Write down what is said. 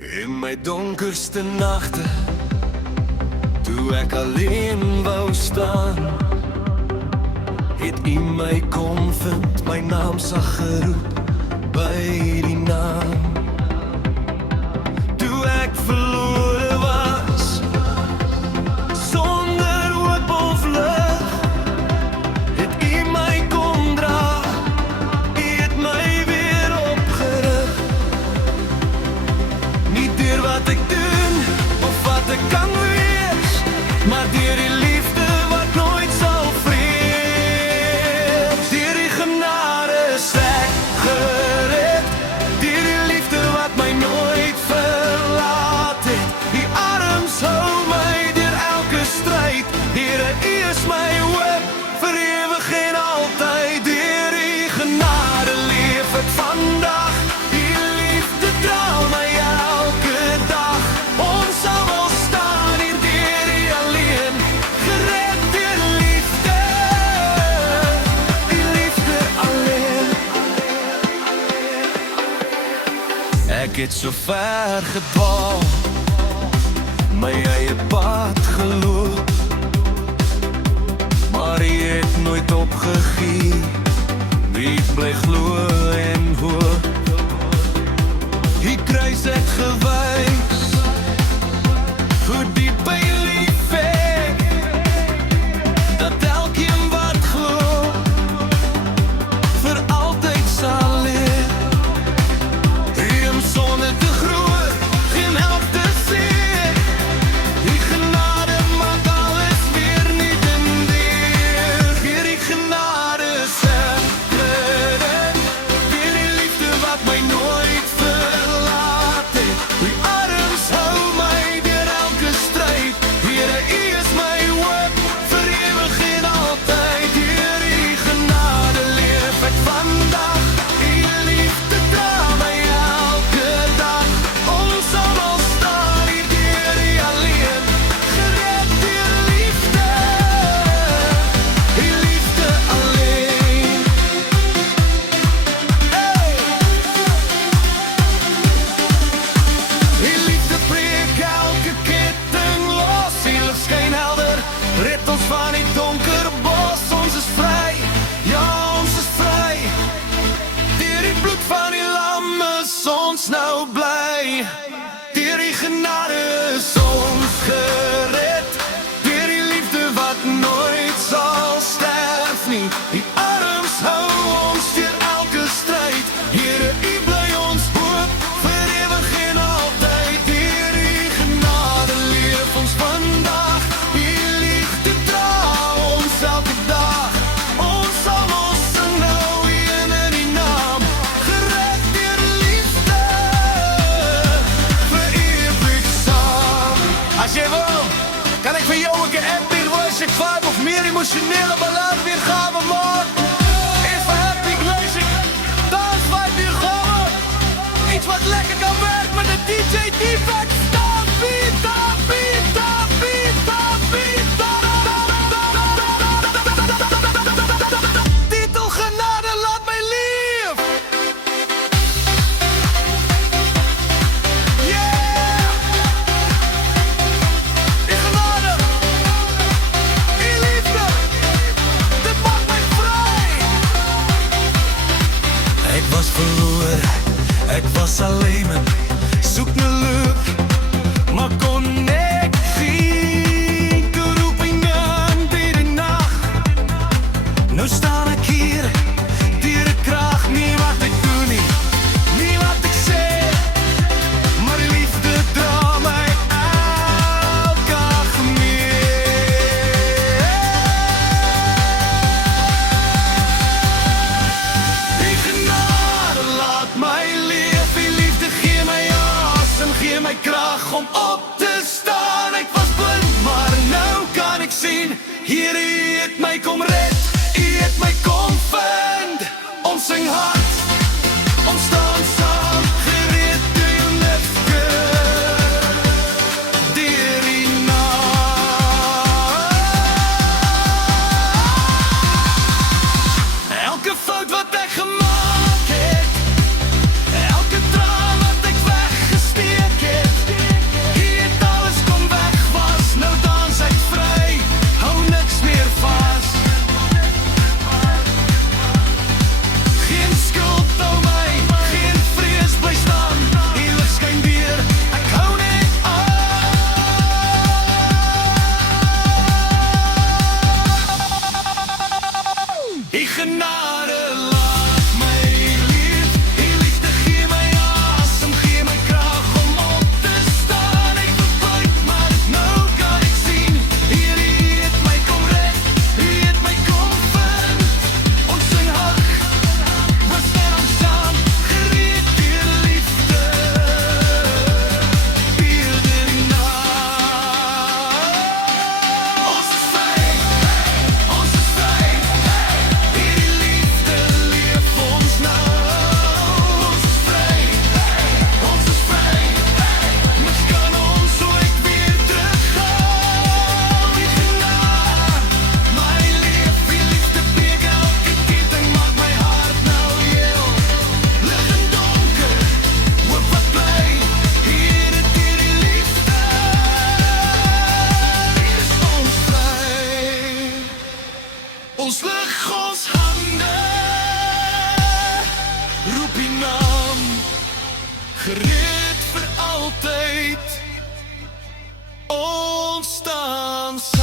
In my donkerste nagte, toe ek alleen wou staan, het U my kom vind, my naam sag geroep by die naam. Toe ek verlore was, sonder hoop of lig, het U my kom dra, U het my weer opgerig. Nie deur wat ek doen, of wat ek kan wees, maar deur die liefde wat nooit sal vrees. Deur die genade is ek gered, deur die liefde wat my nooit verlaat het. Die arms hou my deur elke stryd, Here, U is my hoop, vir ewig en altyd. Deur die genade leef ek vandag, die liefde dra my elke dag. Ons almal staan hier deur U alleen, gered deur liefde, die liefde alleen. Ek het so ver gedwaal, my eie pad geloop, maar U het nooit opgegee. Wie bly glo en hoop, U kruis het gewys, hoe diep by U lief ek, dat elkeen wat glo, vir altyd sal leef. U om sonde te groot, geen help te sien, die genade maak alles weer nuut en deur. Deur die genade is ek gered, deur die liefde wat my nooit verlaat het. Die arms hou my deur elke stryd, Here, U is my hoop, vir ewig en altyd. Deur die genade leef ek vandag, U liefde dra my elke dag. Ons almal staan hier deur U alleen, gered deur liefde, die liefde alleen. Hey! Die liefde breek elke ketting los, die lig skyn helder, red ons van die donker bos. Ons is vry, ja, ons is vry, deur die bloed van die lam is ons nou bly. Deur die genade is ons gered, deur die liefde wat nooit sal sterf nie. Die arms hou ons deur elke stryd, Here, U bly ons hoop, vir ewig en altyd. Deur die genade leef ons vandag, U liefde dra ons elke dag. Ons almal sing nou een in die naam, gered deur liefde, vir ewig saam. As jy wil, kan ek vir jou ook 'n Epic Worship vibe of meer emosionele ballade weergawe maak. Is vir Epic Worship, dans vibe weergawe, iets wat lekker kan werk met 'n DJ Defect. Tapie, tapie, tapie, tapie, titel genade, laat my leef. Yeah! Die genade, U liefde, dit maak my vry. Ek was verloor, ek was alleen, soek na loop, maar kon ek sien, toe roep U aan by die nag. Nou staan ek hier, deur die krag, nie wat ek doen nie, nie wat ek sê, maar die liefde dra my elke dag mee. Die genade laat my leef, die liefde gee my asem, gee my krag om op te staan. Ek was blind, maar nou kan ek sien, Here, U het my kom red, U het my kom vind. Ons sing hard, ons staan saam, gered deur U liefde, deur die naam. Elke fout wat ek gemaak het, elke traan wat ek weggesteek het, gereed vir altyd. Ons staan saam.